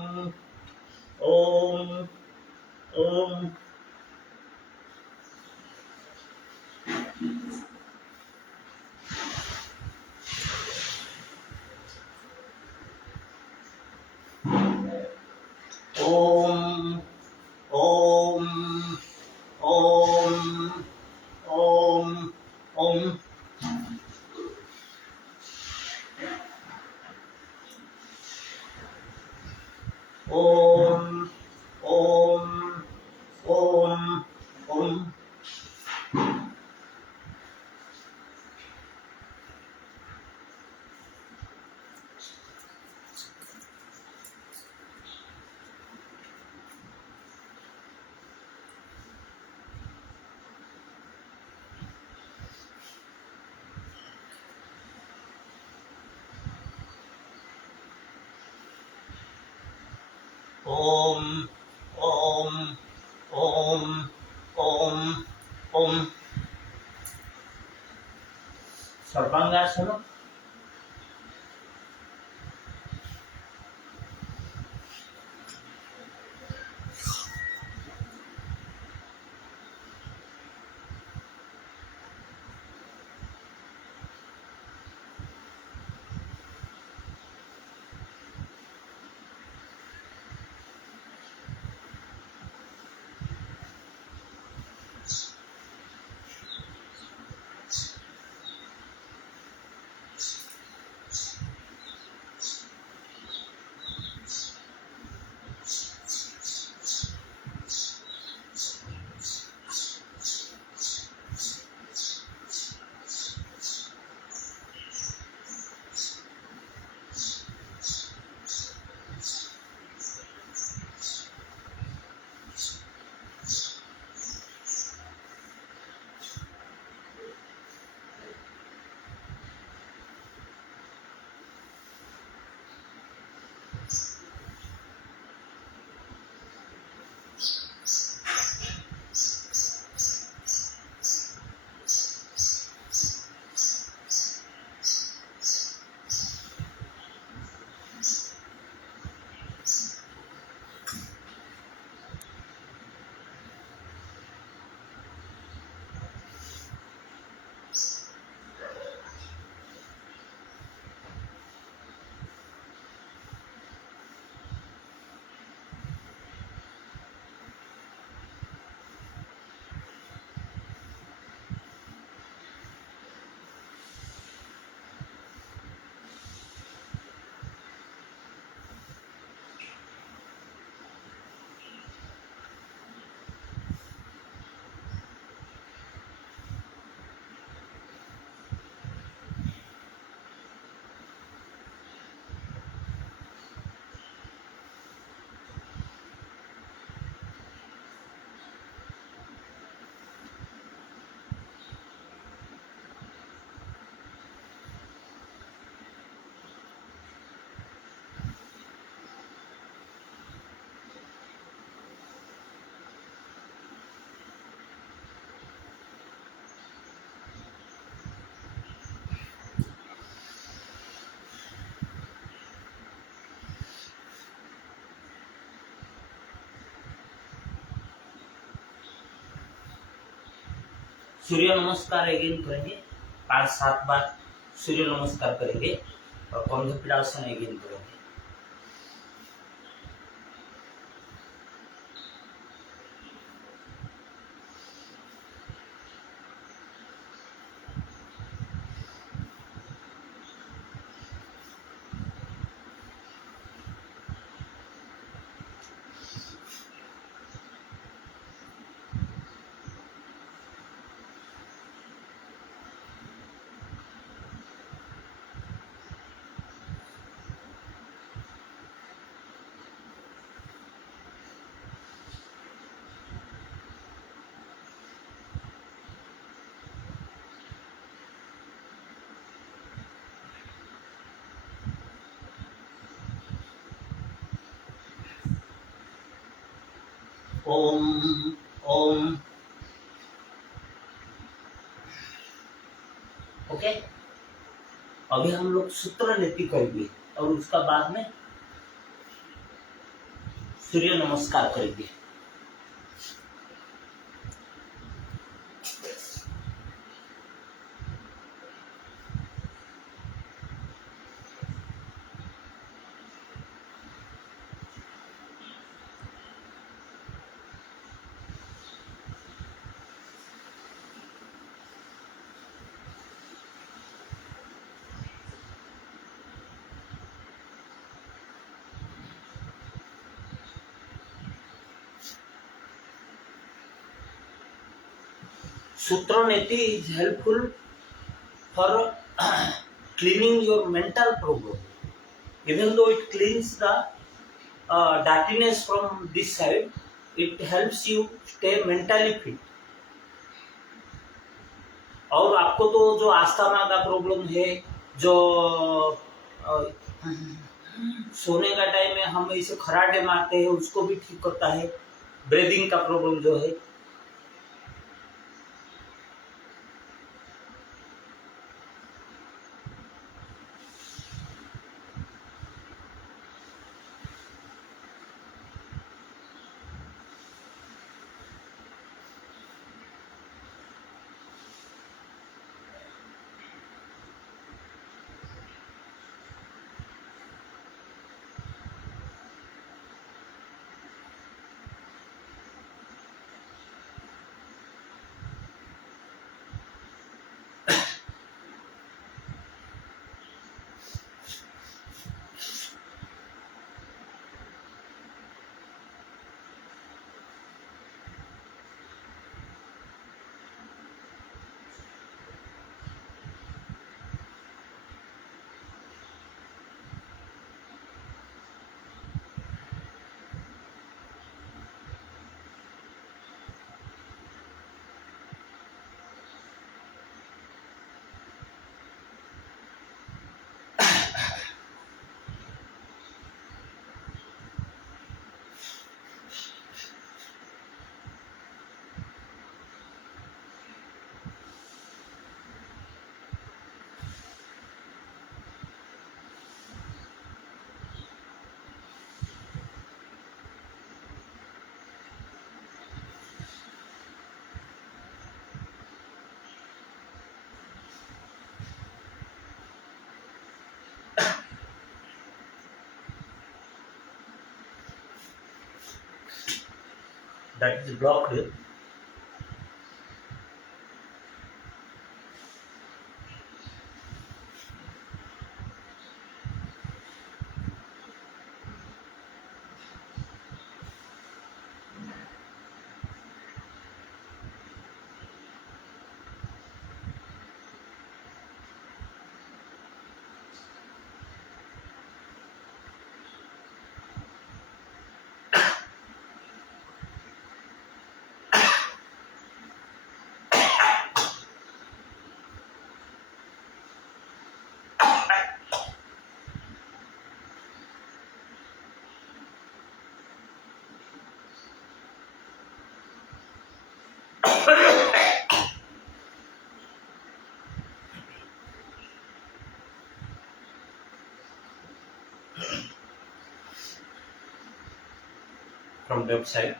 Om Om Om Om Om Om Om Om Om Om Om Om Om Om Om Om sarvangasana सूर्य नमस्कार again करेंगे 5-7 बार सूर्य नमस्कार करेंगे और कंधपीडासन again करेंगे। Om Om. Okay, अभी हम लोग सूत्र नीति करेंगे और उसका बाद में सूर्य नमस्कार करेंगे। Sutra Neti is helpful for cleaning your mental problem. Even though it cleans the dirtiness from this side, it helps you stay mentally fit. और आपको तो जो आस्थमा का प्रॉब्लम है, जो सोने का टाइम में हम इसे खराटे मारते हैं, उसको भी ठीक करता है। ब्रीदिंग का प्रॉब्लम जो है, that is blocked. From the website.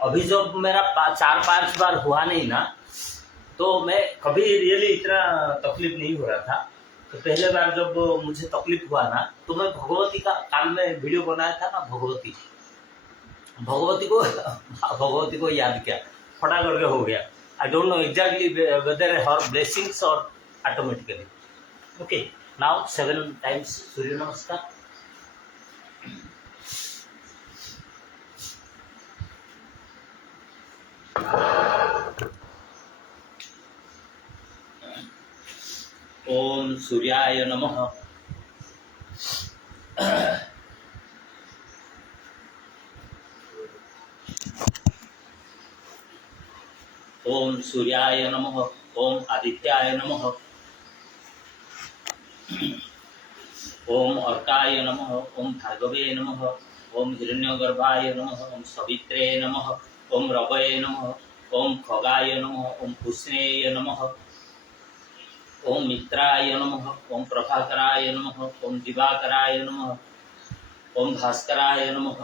अभी जब मेरा 4-5 बार हुआ नहीं ना, तो मैं कभी रियली इतना तकलीफ नहीं हो रहा था। तो पहले बार जब मुझे तकलीफ हुआ ना, तो मैं भगवती का काल में वीडियो बनाया था ना, भगवती को याद किया, फटा करके हो गया। I don't know exactly whether her blessings और automatically. Okay, now 7 times Surya Namaskar. ओम सूर्याय नमः। ओम सूर्याय नमः। ओम आदित्याय नमः। ओम अर्काय नमः। ओम भार्गवे नमः। ओम हिरण्यगर्भाय नमः। ओम सवित्रे नमः। ओम रवये नमः। ओम खगाय नमः। ओम पुष्णेय नमः। ओम मित्राय नमः। ओम प्रभाकराय नमः। ओम दिवाकराय नमः। ओम भास्कराय नमः।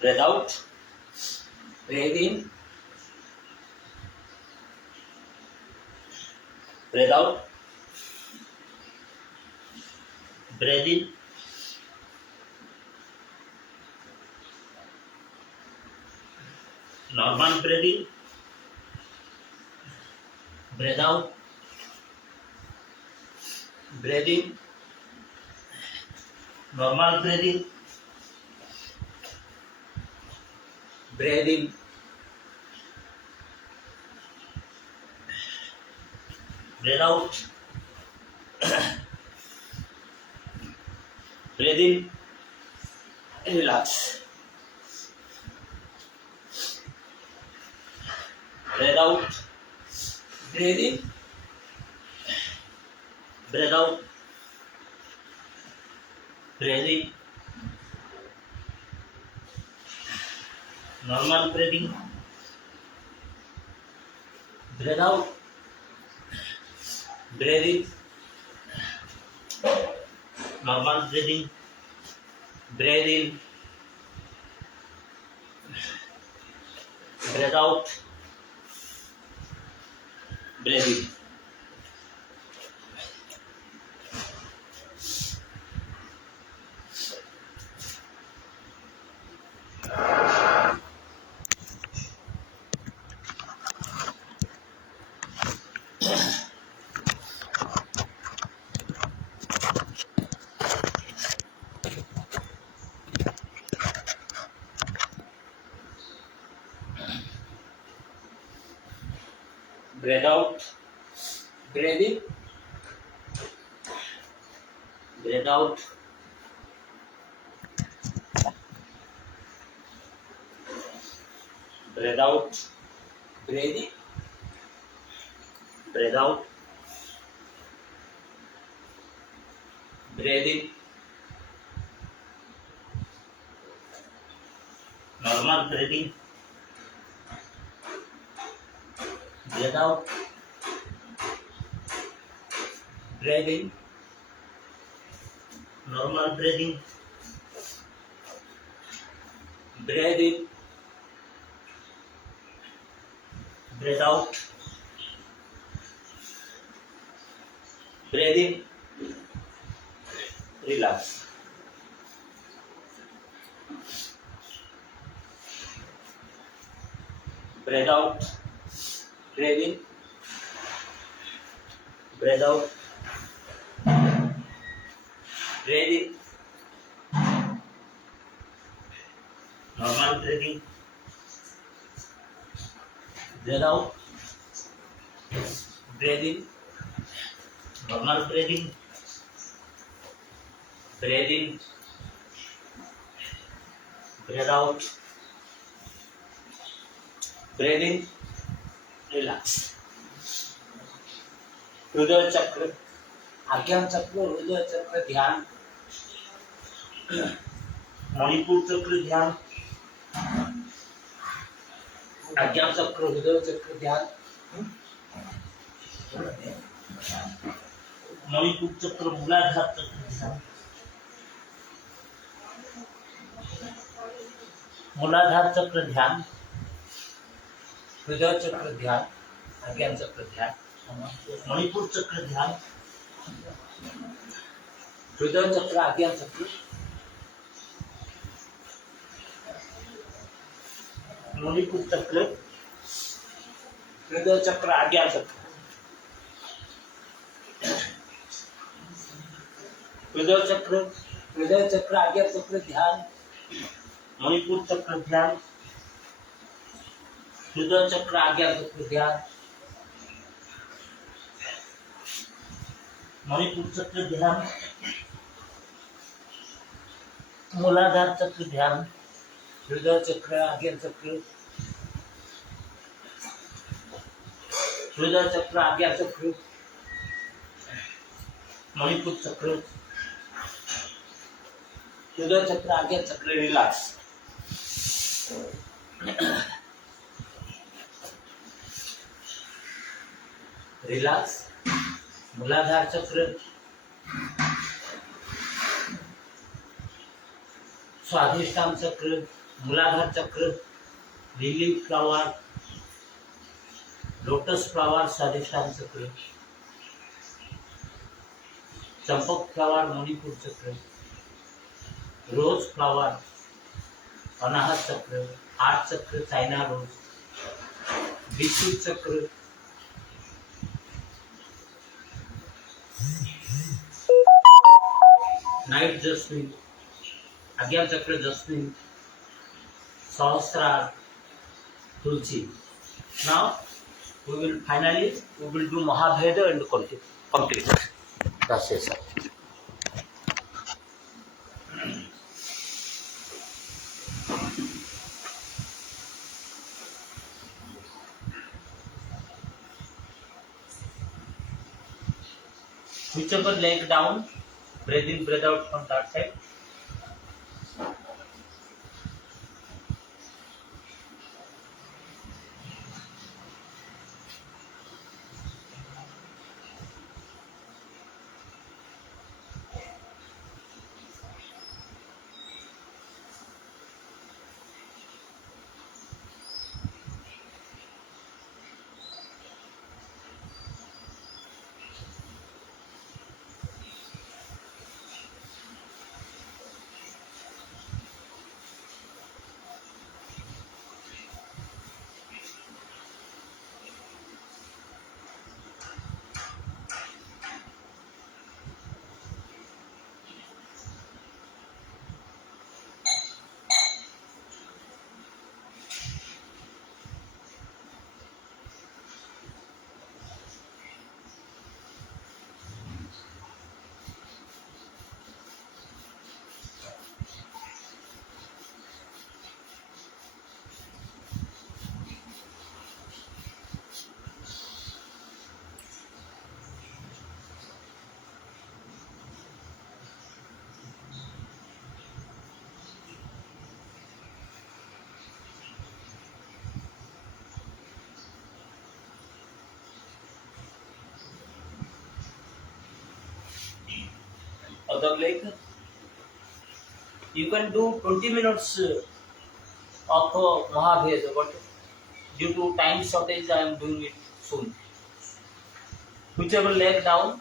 Breathe out, breathe in, breathe out, breathe in, normal breathing, breathe out, breathe in, normal breathing, breathe in, breathe out, breathe in, relax, breathe out, breathe in, breathe out, breathe in, normal breathing, breathe out, breathe in, normal breathing, breathe in, breathe out, breathe in. Breathe out, breathe in, breathe out, breathe out, breathe in, breathe out, breathe in, normal breathing, breathe out, breathe in, normal breathing, breathe in, breathe out, breathe in, relax. Breathe out, breathe in, breathe out, breathe in, normal breathing, breathe out, breathe in, normal breathing, breathe in, breathe out, breathe in, relax. हृदय चक्र, आज्ञा चक्र, हृदय चक्र ध्यान, मणिपुर चक्र ध्यान, आज्ञा चक्र, हृदय चक्र ध्यान, मणिपुर चक्र, मूलाधार चक्र ध्यान, मूलाधार चक्र ध्यान, हृदय चक्र ध्यान, आज्ञा चक्र ध्यान, मणिपुर चक्र ध्यान, हृदय चक्र, आज्ञा चक्र, मणिपुर चक्र, हृदय चक्र, आज्ञा चक्र, हृदय चक्र, हृदय चक्र, आज्ञा चक्र ध्यान, मणिपुर चक्र ध्यान, हृदय चक्र, आज्ञा चक्र ध्यान, मणिपुर चक्र ध्यान, मूलाधार चक्र ध्यान, हृदय चक्र, आज्ञा चक्र, हृदय चक्र, आज्ञा चक्र, मणिपुर चक्र, हृदय चक्र, आज्ञा चक्र, रिलैक्स, रिलैक्स, मूलाधार चक्र, स्वाधिष्ठान चक्र, मूलाधार चक्र, लिली फ्लावर, लोटस फ्लावर, स्वाधिष्ठान चक्र, चंपक फ्लावर, मणिपुर चक्र, रोज फ्लावर, अनाहत चक्र, हार्ट चक्र, चाइना रोज, विद्युत चक्र, नाइट जस्मिन, आज्ञा चक्र जस्मिन, सहस्रार, तुलसी. Now we will do Mahabheda and complete the session. Whichever leg down, breathe in, breathe out from that side. Other leg, you can do 20 minutes of Mahabheda, but due to time shortage, I am doing it soon. Whichever leg down,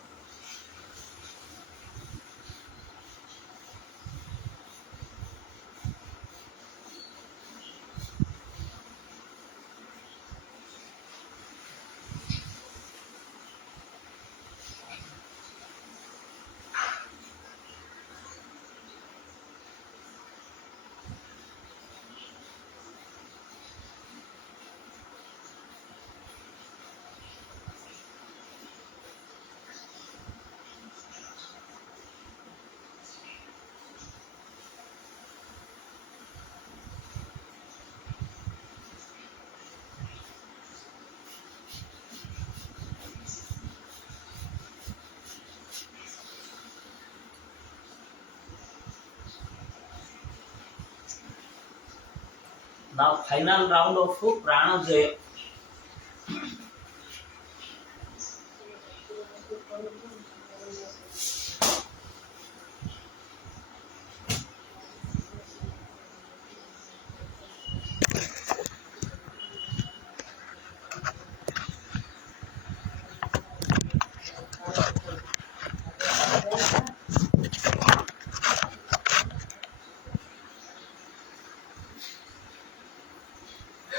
now final round of Prana Jaya.